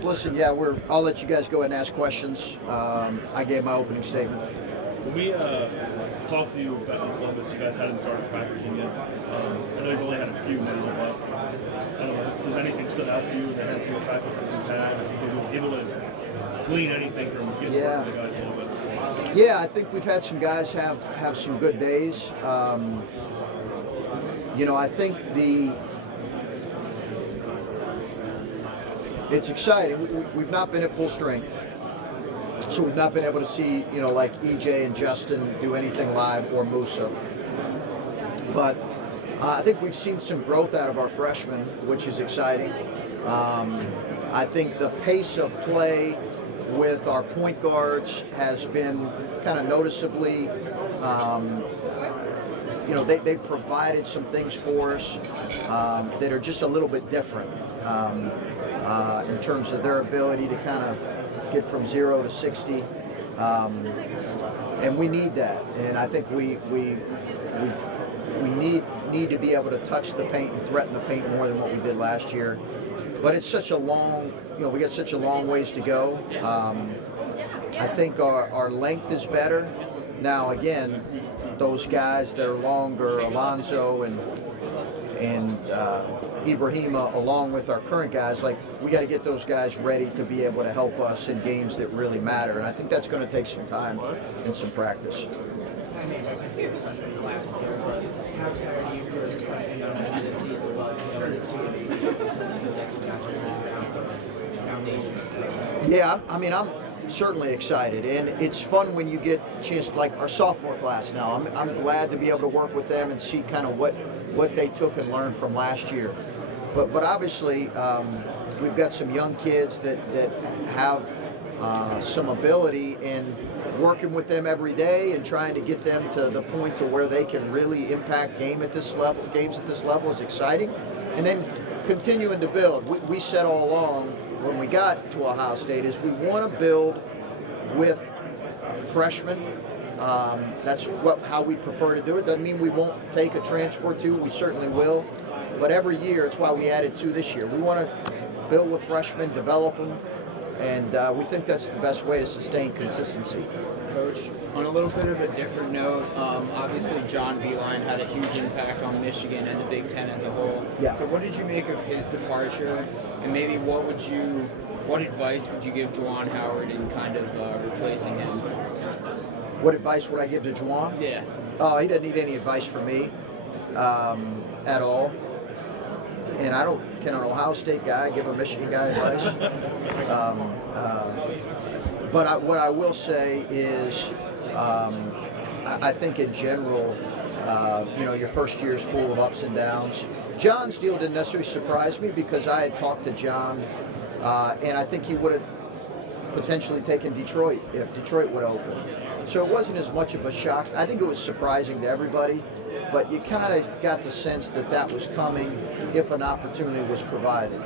Listen, yeah, I'll let you guys go ahead and ask questions. I gave my opening statement. When we talked to you about Columbus, you guys hadn't started practicing yet. I know you've only had a few now, but I don't know, has anything stood out to you in the handful of practices you've had? If you were able to glean anything from getting to work with the guys a little bit? Yeah, I think we've had some guys have some good days. I think it's exciting. We've not been at full strength. So we've not been able to see, like EJ and Justin do anything live or Musa. But I think we've seen some growth out of our freshmen, which is exciting. I think the pace of play with our point guards has been kind of noticeably, they provided some things for us that are just a little bit different in terms of their ability to kind of get from 0 to 60, and we need that. And I think we need to be able to touch the paint and threaten the paint more than what we did last year. But it's such a long, we got such a long ways to go. I think our length is better. Now again, those guys that are longer, Alonzo and Ibrahima, along with our current guys, we got to get those guys ready to be able to help us in games that really matter. And I think that's going to take some time and some practice. Yeah, I'm certainly excited, and it's fun when you get a chance, like our sophomore class now. I'm glad to be able to work with them and see kind of what they took and learned from last year. But obviously, we've got some young kids that have some ability, and working with them every day and trying to get them to the point to where they can really impact games at this level is exciting. And then continuing to build. We said all along when we got to Ohio State is we want to build with freshmen. That's how we prefer to do it. Doesn't mean we won't take a transfer too. We certainly will. But every year, it's why we added 2 this year. We want to build with freshmen, develop them, and we think that's the best way to sustain consistency. Coach, on a little bit of a different note, obviously John Beilein had a huge impact on Michigan and the Big Ten as a whole. Yeah. So what did you make of his departure, and maybe what advice would you give Juwan Howard in kind of replacing him? What advice would I give to Juwan? Yeah. Oh, he doesn't need any advice from me at all. And can an Ohio State guy give a Michigan guy advice? But what I will say is, I think in general, your first year is full of ups and downs. John's deal didn't necessarily surprise me because I had talked to John, and I think he would have potentially taken Detroit if Detroit would open. So it wasn't as much of a shock. I think it was surprising to everybody, but you kind of got the sense that was coming if an opportunity was provided.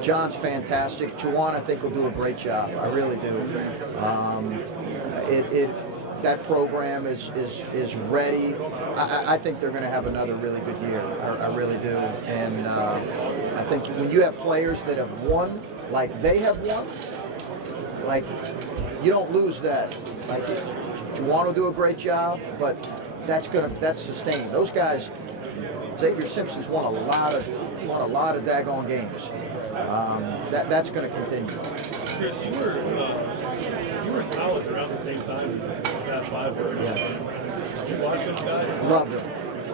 John's fantastic. Juwan, I think, will do a great job. I really do. That program is ready. I think they're going to have another really good year. I really do. And I think when you have players that have won like they have won, you don't lose that. Juwan will do a great job, but that's sustained. Those guys, Xavier Simpson's won a lot of daggone games. That's going to continue. Chris, you were in college around the same time as that 5 were. Yeah. Did you watch those guys? Loved them.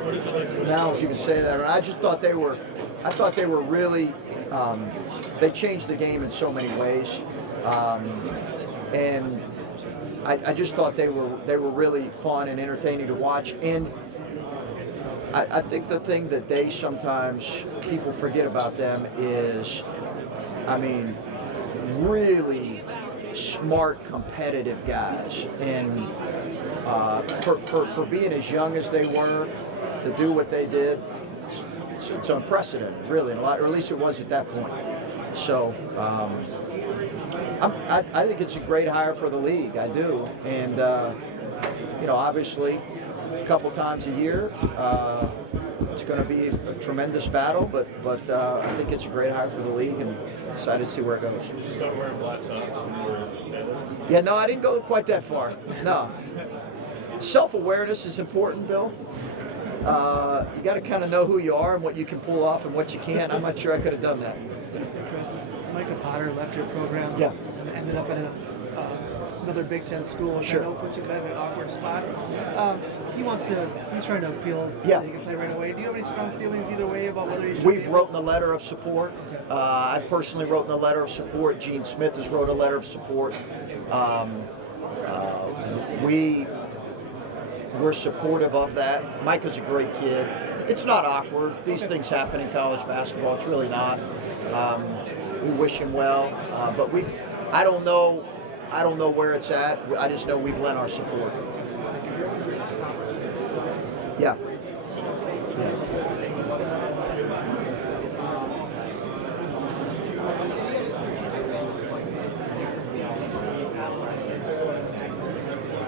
What did you like? Now, if you can say that, I just thought they were really. They changed the game in so many ways, and I just thought they were really fun and entertaining to watch. And I think the thing that sometimes people forget about them is, really smart, competitive guys. And for being as young as they were, to do what they did, it's unprecedented, really, or at least it was at that point. So I think it's a great hire for the league. I do. And, obviously, a couple times a year, It's going to be a tremendous battle, but I think it's a great hire for the league, and excited to see where it goes. Did you start wearing black socks when you were 10? Yeah, no, I didn't go quite that far. No. Self-awareness is important, Bill. You got to kind of know who you are and what you can pull off and what you can't. I'm not sure I could have done that. Chris, Micah Potter left your program Yeah. and ended up at another Big Ten school, and Sure. I know puts you kind of in an awkward spot. He's trying to appeal Yeah. so he can play right away. Do you have any strong feelings either way about whether he should We've be written a letter of support. I personally wrote a letter of support. Gene Smith has wrote a letter of support. We're supportive of that. Micah's a great kid. It's not awkward. These things happen in college basketball. It's really not. We wish him well, but I don't know where it's at. I just know we've lent our support. Yeah.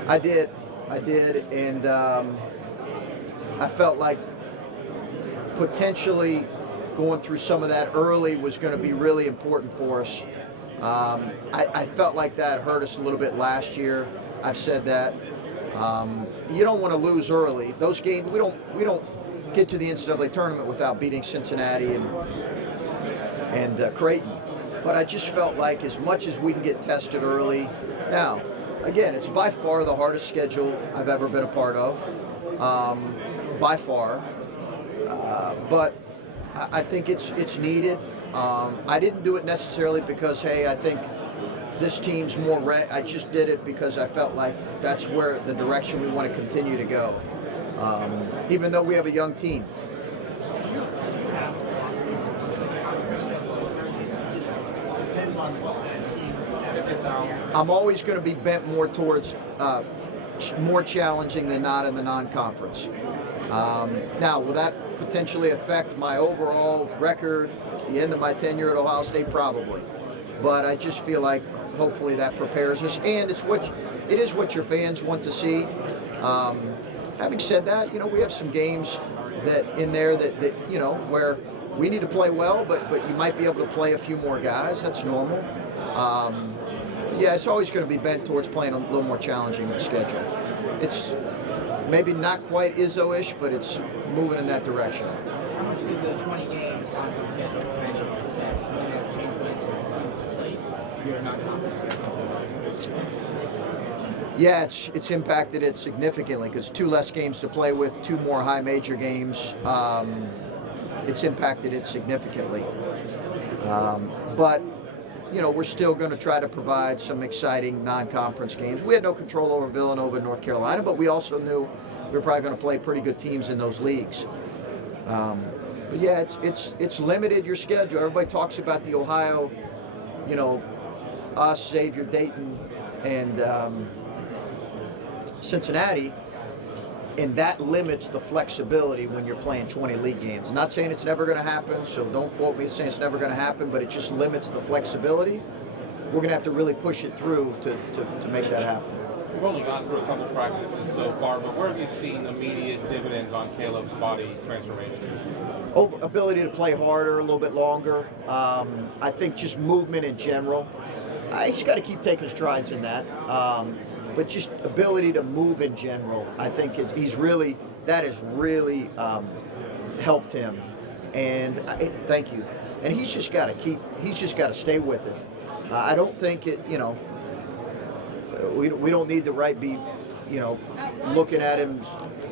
I did, and I felt like potentially going through some of that early was going to be really important for us. I felt like that hurt us a little bit last year. I've said that. You don't want to lose early. Those games, we don't get to the NCAA tournament without beating Cincinnati and Creighton. But I just felt like as much as we can get tested early. Now, again, it's by far the hardest schedule I've ever been a part of, by far. But I think it's needed. I didn't do it necessarily because, hey, I think this team's more ready. I just did it because I felt like that's where the direction we want to continue to go, even though we have a young team. I'm always going to be bent more towards more challenging than not in the non-conference. Now, will that potentially affect my overall record at the end of my tenure at Ohio State? Probably. But I just feel like hopefully that prepares us, and it is what your fans want to see. Having said that, we have some games that where we need to play well, but you might be able to play a few more guys. That's normal. Yeah, it's always going to be bent towards playing a little more challenging in the schedule. It's maybe not quite Izzo-ish, but it's moving in that direction. How much did the 20-game conference schedule kind of affect change in place your non-conference schedule? Yeah, it's impacted it significantly because 2 less games to play with, 2 more high major games. It's impacted it significantly. But we're still going to try to provide some exciting non-conference games. We had no control over Villanova and North Carolina, but we also knew we were probably going to play pretty good teams in those leagues. But yeah, it's limited your schedule. Everybody talks about the Ohio, us, Xavier, Dayton, and Cincinnati, and that limits the flexibility when you're playing 20 league games. I'm not saying it's never going to happen, so don't quote me saying it's never going to happen, but it just limits the flexibility. We're going to have to really push it through to make that happen. We've only gone through a couple practices so far, but where have you seen immediate dividends on Caleb's body transformation? Ability to play harder, a little bit longer. I think just movement in general. He's got to keep taking strides in that. But just ability to move in general, I think that has really helped him. And thank you. And he's just got to stay with it. I don't think we don't need to be looking at him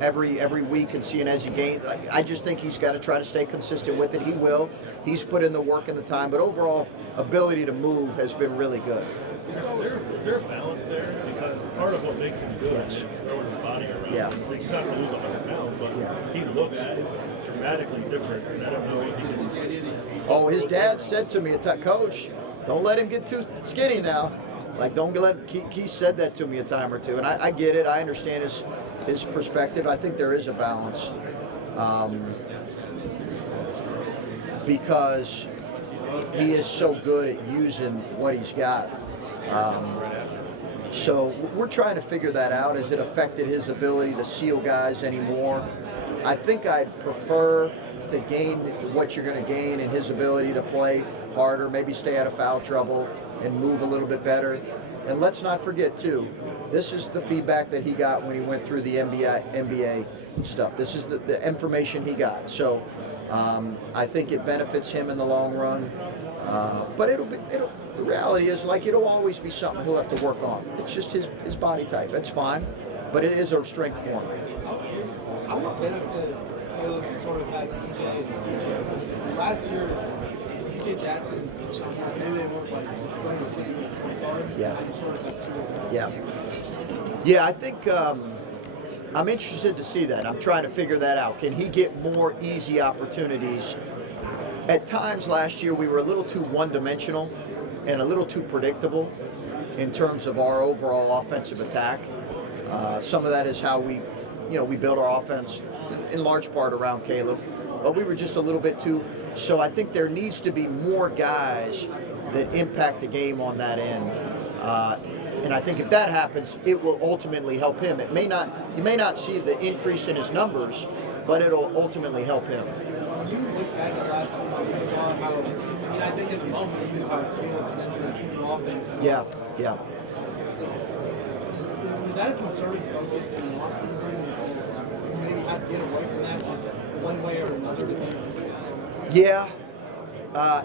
every week and seeing as he gains. I just think he's got to try to stay consistent with it. He will. He's put in the work and the time, but overall ability to move has been really good. Is there a balance there? Because part of what makes him good Yes. is throwing his body around. Yeah. Like, he's not going to lose 100 pounds, but Yeah. he looks dramatically different. And I don't know if he can. Oh, his dad said to me, Coach, don't let him get too skinny now. Like, don't let he said that to me a time or two. And I get it. I understand his perspective. I think there is a balance. Because he is so good at using what he's got. So we're trying to figure that out. Has it affected his ability to seal guys anymore? I think I'd prefer to gain what you're going to gain in his ability to play harder, maybe stay out of foul trouble and move a little bit better. And let's not forget, too, this is the feedback that he got when he went through the NBA stuff. This is the information he got. So I think it benefits him in the long run. But the reality is, like, it'll always be something he'll have to work on. It's just his body type. That's fine. But it is a strength for him. How much benefit Caleb sort of had DJ and CJ? Because last year, CJ Jackson, maybe they weren't like playing with typical point guard. Yeah. And sort of got two of them. Yeah, I think I'm interested to see that. I'm trying to figure that out. Can he get more easy opportunities? At times last year, we were a little too one-dimensional and a little too predictable in terms of our overall offensive attack. Some of that is how we build our offense in large part around Caleb, but we were just a little bit too. So I think there needs to be more guys that impact the game on that end. And I think if that happens, it will ultimately help him. You may not see the increase in his numbers, but it'll ultimately help him. When you look back at last season, you saw how, I think at the moment, you knew how Caleb-centric the offense was. Yeah. Was that a concerted focus in the offseason? You maybe had to get away from that just one way or another? Yeah,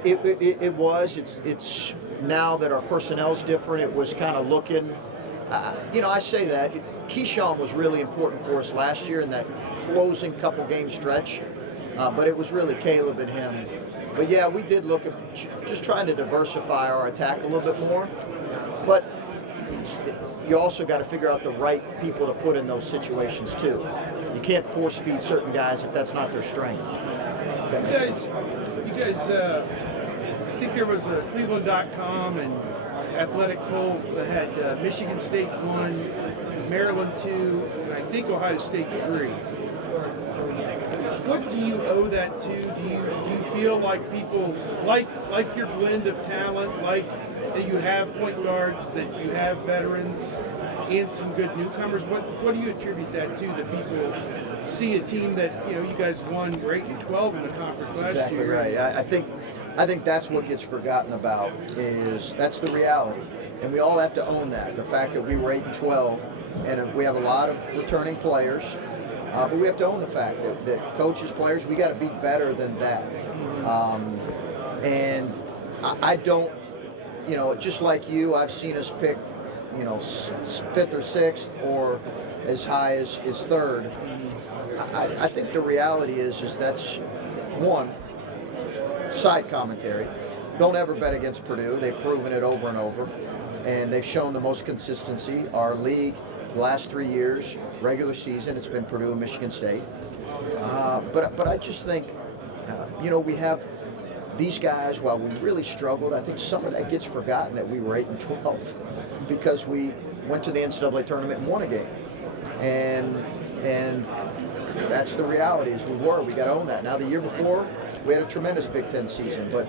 it was. It's now that our personnel's different. It was kind of looking. I say that Keyshawn was really important for us last year in that closing couple game stretch, but it was really Caleb and him. But yeah, we did look at just trying to diversify our attack a little bit more. But you also got to figure out the right people to put in those situations too. You can't force feed certain guys if that's not their strength. If that makes sense. You guys, I think there was a Cleveland.com and Athletic poll that had Michigan State 1, Maryland 2, and I think Ohio State 3. What do you owe that to? Do you feel like people like your blend of talent, like that you have point guards, that you have veterans, and some good newcomers? What do you attribute that to? That people see a team that you guys won great in 12 in the conference last Exactly year. right. I think that's what gets forgotten about. That's the reality, and we all have to own that. The fact that we were 8-12, and we have a lot of returning players. But we have to own the fact that coaches, players, we got to be better than that. And I don't, just like you, I've seen us picked, 5th or 6th or as high as 3rd. I think the reality is that's one, side commentary. Don't ever bet against Purdue. They've proven it over and over. And they've shown the most consistency. Our league, the last 3 years, regular season, it's been Purdue and Michigan State. But I just think, we have these guys, while we really struggled, I think some of that gets forgotten that we were 8-12 because we went to the NCAA tournament and won a game. And that's the reality is we got to own that. Now the year before, we had a tremendous Big Ten season, but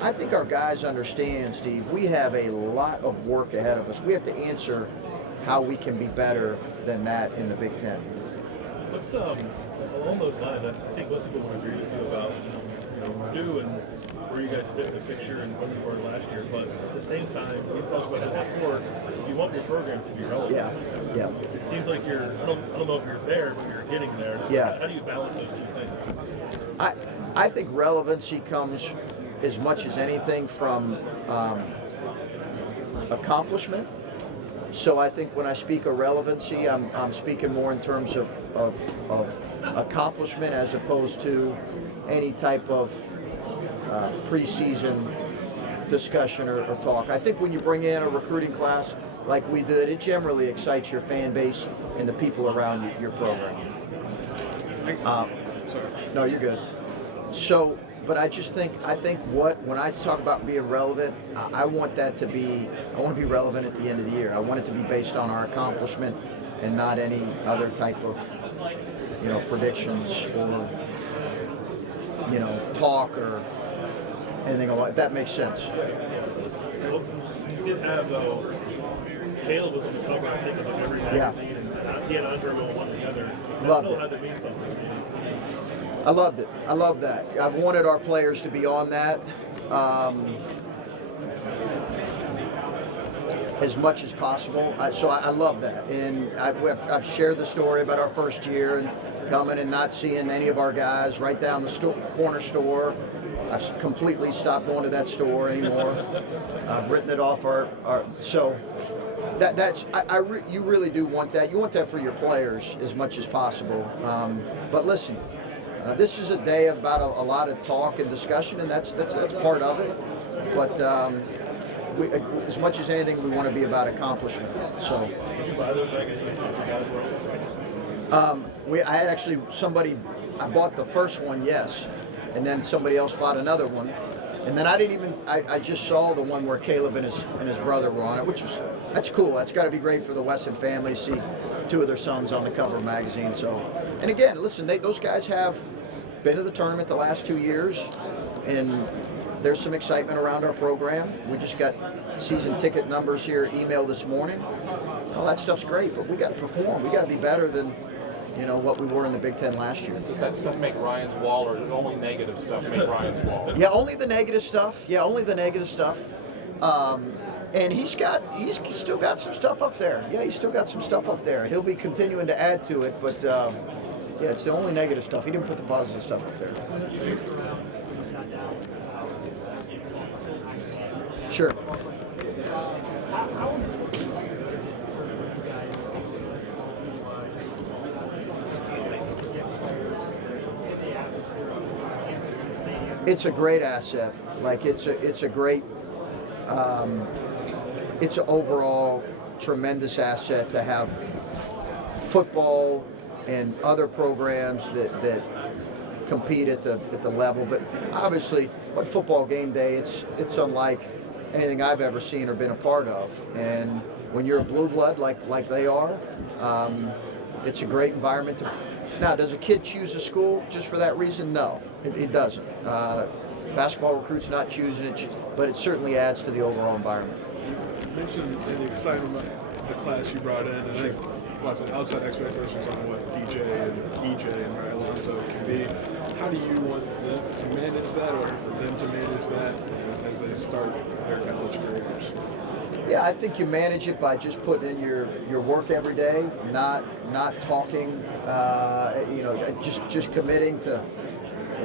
I think our guys understand, Steve, we have a lot of work ahead of us. We have to answer how we can be better than that in the Big Ten. Let's along those lines, I think most people would agree with you about Purdue and where you guys fit in the picture and what you were last year. But at the same time, you talk about as a court, you want your program to be relevant. Yeah. It seems like I don't know if you're there, but you're getting there. So Yeah. How do you balance those two things? I think relevancy comes as much as anything from accomplishment. So I think when I speak of relevancy, I'm speaking more in terms of accomplishment as opposed to any type of preseason discussion or talk. I think when you bring in a recruiting class like we did, it generally excites your fan base and the people around your program. Sorry. No, you're good. So, but I think when I talk about being relevant, I want to be relevant at the end of the year. I want it to be based on our accomplishment and not any other type of, predictions or, talk or anything like that. If that makes sense. Well, you did have, though, Caleb was on the cover, I think, of every magazine, and he had under go one or the other. That Loved still it. had to mean something to you. I loved it. I love that. I've wanted our players to be on that as much as possible. So I love that. And I've shared the story about our first year and coming and not seeing any of our guys right down the corner store. I've completely stopped going to that store anymore. I've written it off so that's you really do want that. You want that for your players as much as possible. But listen, this is a day about a lot of talk and discussion, and that's part of it. But as much as anything, we want to be about accomplishment. So. Did you buy those magazines that you guys wrote? I had actually I bought the first one, yes, and then somebody else bought another one, and then I just saw the one where Caleb and his brother were on it, that's cool. That's got to be great for the Weston family to see two of their sons on the cover of the magazine. So, and again, listen, those guys have been to the tournament the last 2 years, and there's some excitement around our program. We just got season ticket numbers here emailed this morning. All that stuff's great, but we got to perform. We got to be better than what we were in the Big Ten last year. Does that stuff make Ryan's wall, or only negative stuff make Ryan's wall? Yeah, only the negative stuff. And he's still got some stuff up there. Yeah, he's still got some stuff up there. He'll be continuing to add to it, but yeah, it's the only negative stuff. He didn't put the positive stuff up there. Sure. It's a great asset. Like it's a great, it's an overall tremendous asset to have football and other programs that compete at the level. But obviously, what football game day, it's unlike anything I've ever seen or been a part of. And when you're a blue blood like they are, it's a great environment to. Now, does a kid choose a school just for that reason? No, it doesn't. Basketball recruit's not choosing it, but it certainly adds to the overall environment. You mentioned the excitement about the class you brought in, and I think lots of outside expectations on what DJ and EJ and Alonzo can be. How do you want them to manage that, or for them to manage that as they start their college careers? Yeah, I think you manage it by just putting in your work every day, not talking, just committing to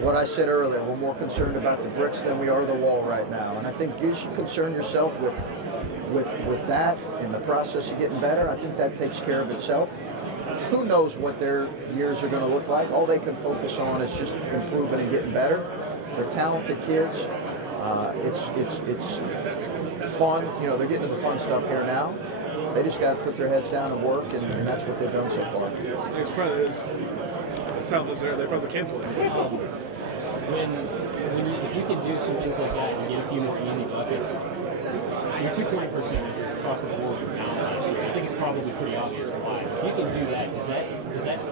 what I said earlier. We're more concerned about the bricks than we are the wall right now, and I think you should concern yourself with that in the process of getting better. I think that takes care of itself. Who knows what their years are going to look like? All they can focus on is just improving and getting better. They're talented kids. It's fun. They're getting to the fun stuff here now. They just got to put their heads down and work, and that's what they've done so far. It's probably as talented as they probably can play. If you can do some things like that and get a few more easy buckets, your 2-point percentages across the board for talent last year, I think it's probably pretty obvious why. If you can do that, does that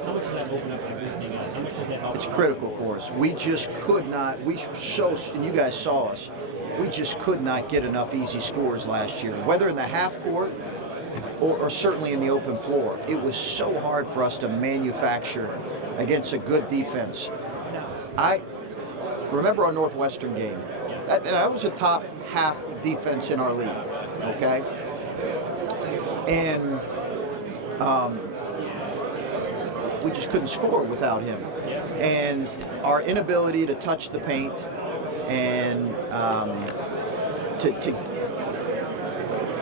how much does that open up everything else? How much does that help? It's critical for us. We just could not. And you guys saw us. We just could not get enough easy scores last year, whether in the half court or certainly in the open floor. It was so hard for us to manufacture against a good defense. I remember our Northwestern game. That was a top half defense in our league, okay? And we just couldn't score without him. And our inability to touch the paint and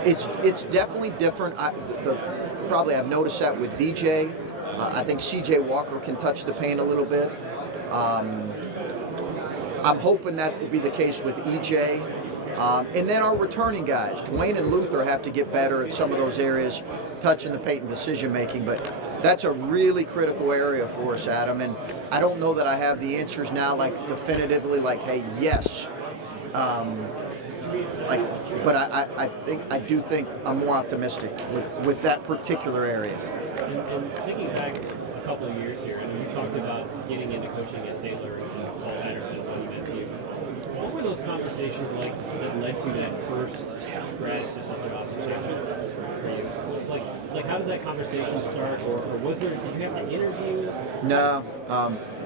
it's definitely different. Probably I've noticed that with DJ. I think CJ Walker can touch the paint a little bit. I'm hoping that will be the case with EJ. And then our returning guys, Dwayne and Luther, have to get better at some of those areas, touching the paint and decision making. But that's a really critical area for us, Adam. And I don't know that I have the answers now, like definitively, like, hey, yes. But I do think I'm more optimistic with that particular area. And thinking back a couple of years here, you talked about getting into coaching at Taylor and Paul Patterson when you met you. What were those conversations like that led to that first grad assistant job for you. Like how did that conversation start, or was there? Did you have to interview? No,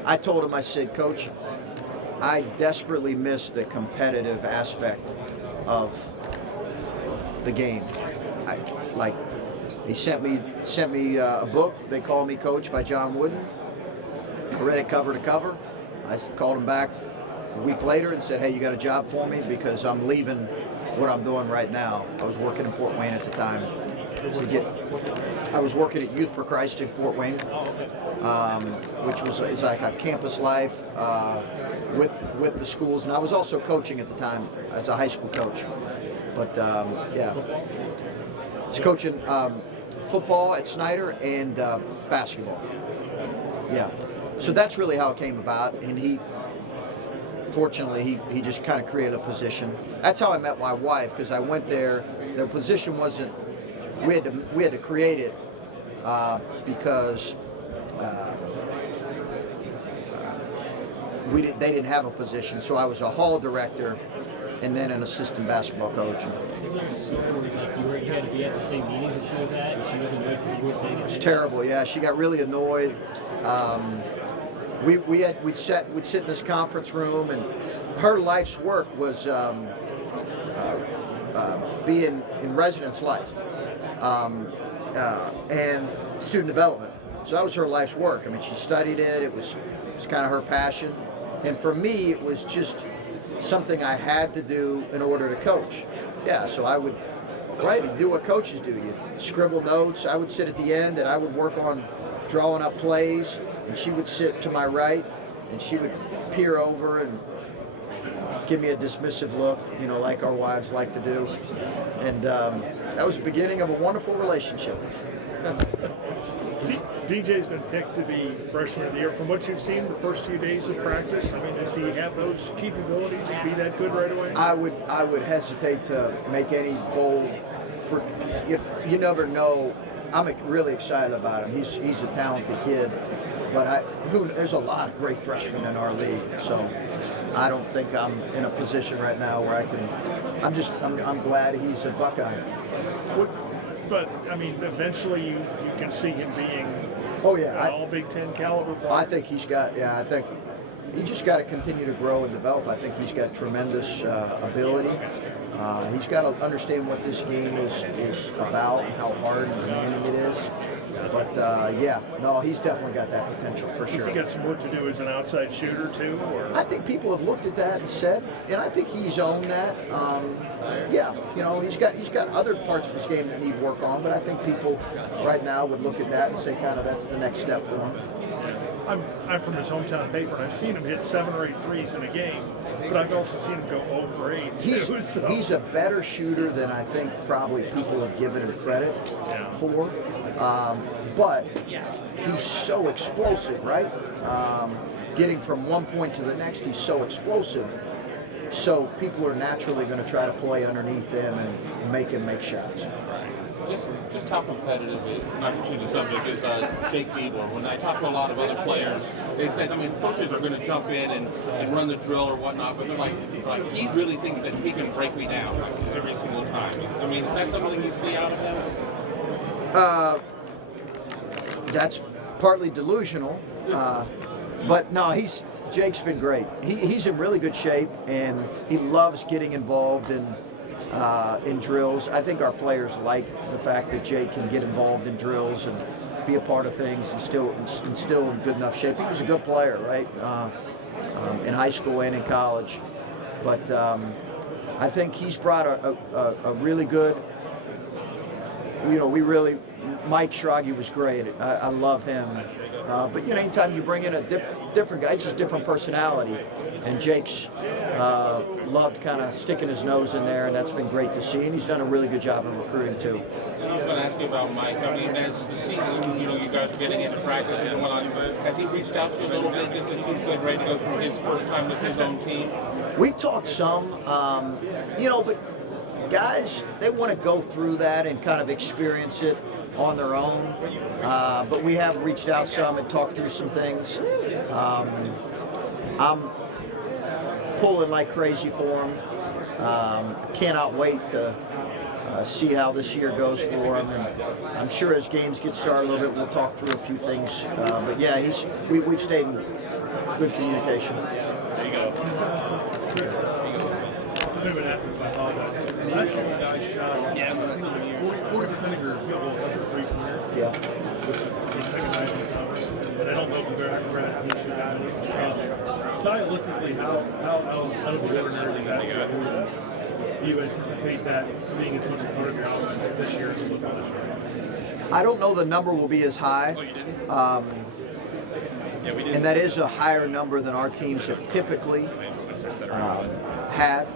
I told him, I said, Coach, I desperately miss the competitive aspect of the game. He sent me a book. They Call Me Coach by John Wooden. I read it cover to cover. I called him back a week later and said, hey, you got a job for me, because I'm leaving what I'm doing right now. I was working in Fort Wayne at the time. I was working at Youth for Christ in Fort Wayne, which is like a campus life with the schools, and I was also coaching at the time as a high school coach. But yeah, I was coaching football at Snyder and basketball. Yeah, so that's really how it came about, and fortunately he just kind of created a position. That's how I met my wife, because I went there. The position wasn't. We had to create it because they didn't have a position. So I was a hall director and then an assistant basketball coach. You had to be at the same meetings that she was at, and she was annoyed because you weren't paying. It was terrible. Yeah, she got really annoyed. We'd sit in this conference room, and her life's work was being in residence life and student development. So that was her life's work. I mean, she studied it. It was kind of her passion. And for me, it was just something I had to do in order to coach. Yeah, so I would do what coaches do. You scribble notes. I would sit at the end and I would work on drawing up plays, and she would sit to my right and she would peer over and give me a dismissive look, like our wives like to do. And that was the beginning of a wonderful relationship. DJ's been picked to be freshman of the year. From what you've seen the first few days of practice, I mean, does he have those capabilities to be that good right away? I would hesitate to make any bold. You never know. I'm really excited about him. He's a talented kid, but there's a lot of great freshmen in our league. So I don't think I'm in a position right now where I can. I'm glad he's a Buckeye. But I mean, eventually you can see him being. Oh yeah, an all Big Ten caliber player. I think he's got. Yeah, I think he just got to continue to grow and develop. I think he's got tremendous ability. He's got to understand what this game is about, how hard and demanding it is. But he's definitely got that potential for sure. Has he got some work to do as an outside shooter too? Or? I think people have looked at that and said, and I think he's owned that. He's got other parts of his game that need work on, but I think people right now would look at that and say kind of that's the next step for him. I'm from his hometown paper, and I've seen him hit 7 or 8 threes in a game, but I've also seen him go 0 for 8 too. He's a better shooter than I think probably people have given him credit for. But he's so explosive, right? Getting from one point to the next, he's so explosive. So people are naturally going to try to play underneath him and make him make shots. Just how competitive not to the subject is Jake Diebler. When I talk to a lot of other players, they said, coaches are going to jump in and run the drill or whatnot, but they're like, he really thinks that he can break me down every single time. I mean, is that something you see out of him? That's partly delusional, but no, Jake's been great. He's in really good shape, and he loves getting involved in drills. I think our players like the fact that Jake can get involved in drills and be a part of things and still in good enough shape. He was a good player, right, in high school and in college. But I think he's brought a really good. Mike Schrage was great. I love him. But anytime you bring in a different guy, it's just different personality. And Jake's loved kind of sticking his nose in there, and that's been great to see. And he's done a really good job in recruiting too. I was going to ask you about Mike. I mean, as the season, you guys are getting into practices and whatnot, has he reached out to you a little bit just as he's getting ready to go through his first time with his own team? We've talked some, but guys, they want to go through that and kind of experience it on their own. But we have reached out some and talked through some things. I'm pulling like crazy for him. Cannot wait to see how this year goes for him, and I'm sure as games get started a little bit, we'll talk through a few things. But yeah, we've stayed in good communication. There you go. I've been asked this, I apologize. Last year, you guys shot 40% of your field goal attempts were 3-pointer, Yeah. which is second highest in the conference. But I don't know if the Brad team should have it. Stylistically, how do the ordinary is that? Do you anticipate that being as much a part of your offense this year as it was last year? I don't know the number will be as high. And that is a higher number than our teams have typically had.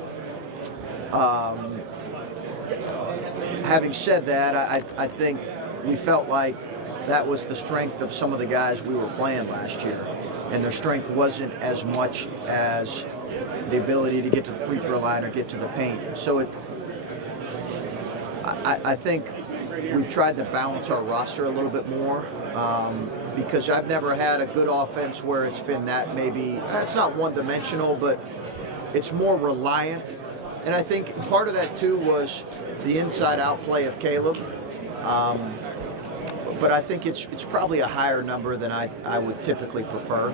Having said that, I think we felt like that was the strength of some of the guys we were playing last year. And their strength wasn't as much as the ability to get to the free throw line or get to the paint. So I think we've tried to balance our roster a little bit more because I've never had a good offense where it's been that maybe, it's not one-dimensional, but it's more reliant. And I think part of that too was the inside-out play of Caleb. But I think it's probably a higher number than I would typically prefer.